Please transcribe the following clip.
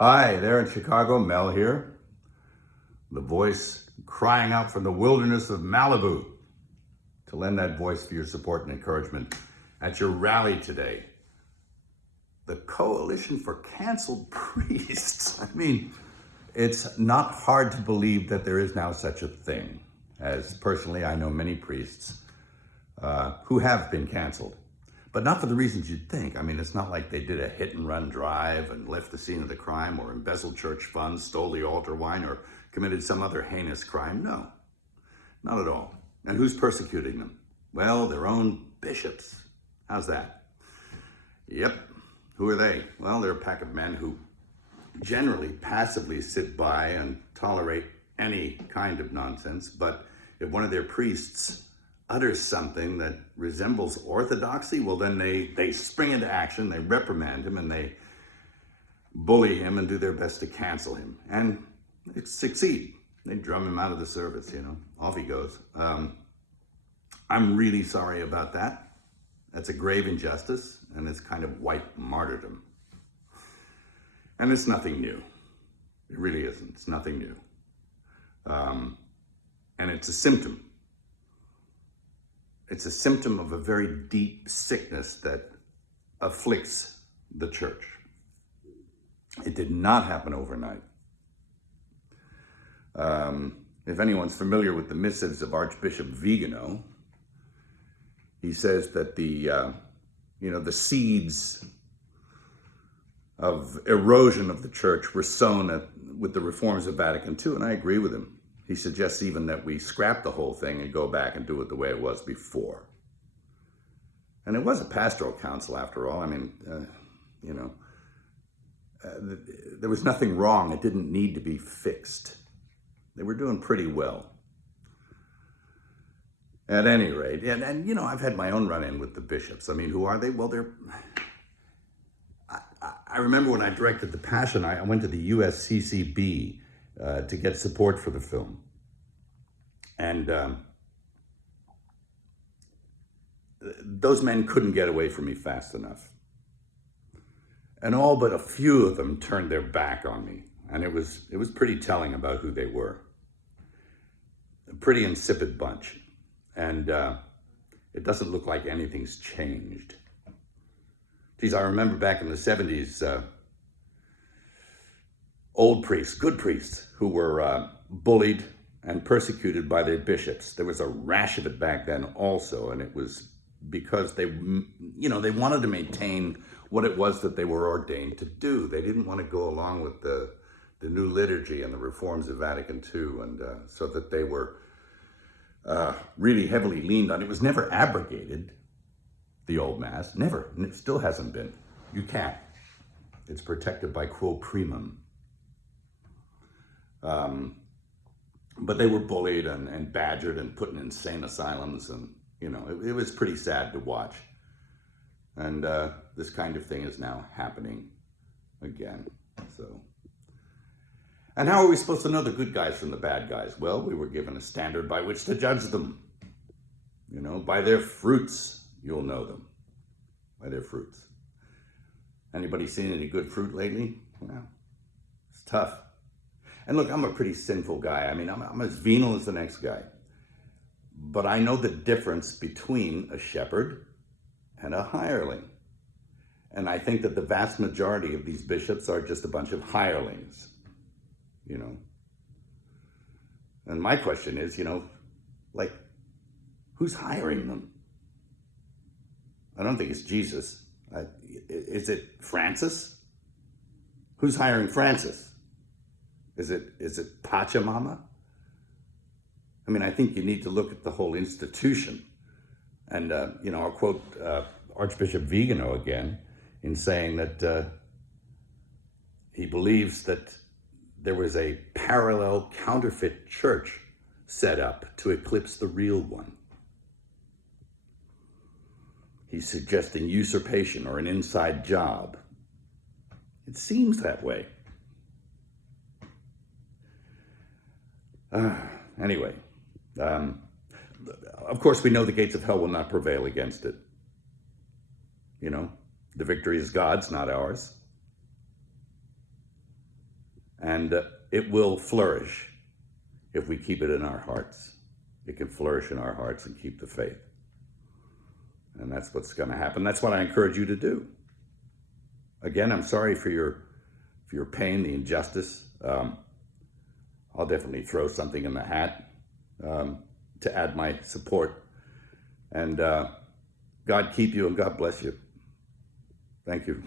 Hi, there in Chicago, Mel here, the voice crying out from the wilderness of Malibu to lend that voice for your support and encouragement at your rally today. The Coalition for Canceled Priests. I mean, it's not hard to believe that there is now such a thing, as personally I know many priests who have been canceled. But not for the reasons you'd think. I mean, it's not like they did a hit and run drive and left the scene of the crime or embezzled church funds, stole the altar wine, or committed some other heinous crime. No, not at all. And who's persecuting them? Well, their own bishops. How's that? Yep. Who are they? Well, they're a pack of men who generally passively sit by and tolerate any kind of nonsense. But if one of their priests utters something that resembles orthodoxy, well, then they spring into action, they reprimand him, and they bully him and do their best to cancel him. And they succeed. They drum him out of the service, off he goes. I'm really sorry about that. That's a grave injustice, and it's kind of white martyrdom. And it's nothing new. It really isn't. It's nothing new. And it's a symptom. It's a symptom of a very deep sickness that afflicts the church. It did not happen overnight. If anyone's familiar with the missives of Archbishop Viganò, he says that the seeds of erosion of the church were sown with the reforms of Vatican II, and I agree with him. He suggests even that we scrap the whole thing and go back and do it the way it was before. And it was a pastoral council after all. I mean, there was nothing wrong. It didn't need to be fixed. They were doing pretty well. At any rate, and I've had my own run-in with the bishops. I mean, who are they? Well, I remember when I directed The Passion, I went to the USCCB to get support for the film. And those men couldn't get away from me fast enough. And all but a few of them turned their back on me. And it was pretty telling about who they were. A pretty insipid bunch. And it doesn't look like anything's changed. Geez, I remember back in the 70s, old priests, good priests, who were bullied and persecuted by their bishops. There was a rash of it back then also, and it was because they wanted to maintain what it was that they were ordained to do. They didn't want to go along with the new liturgy and the reforms of Vatican II, and so that they were really heavily leaned on. It was never abrogated, the old Mass, never, and it still hasn't been. You can't. It's protected by quo primum. But they were bullied and badgered and put in insane asylums, and it was pretty sad to watch. And this kind of thing is now happening again. And how are we supposed to know the good guys from the bad guys? Well, we were given a standard by which to judge them. By their fruits, you'll know them. By their fruits. Anybody seen any good fruit lately? Well, it's tough. And look, I'm a pretty sinful guy. I mean, I'm as venal as the next guy. But I know the difference between a shepherd and a hireling. And I think that the vast majority of these bishops are just a bunch of hirelings. And my question is, who's hiring them? I don't think it's Jesus. Is it Francis? Who's hiring Francis? Is it Pachamama? I mean, I think you need to look at the whole institution. And, I'll quote Archbishop Viganò again in saying that he believes that there was a parallel counterfeit church set up to eclipse the real one. He's suggesting usurpation or an inside job. It seems that way. Anyway, of course, we know the gates of hell will not prevail against it. The victory is God's, not ours. And it will flourish if we keep it in our hearts. It can flourish in our hearts and keep the faith. And that's what's going to happen. That's what I encourage you to do. Again, I'm sorry for your pain, the injustice. I'll definitely throw something in the hat to add my support. And God keep you and God bless you. Thank you.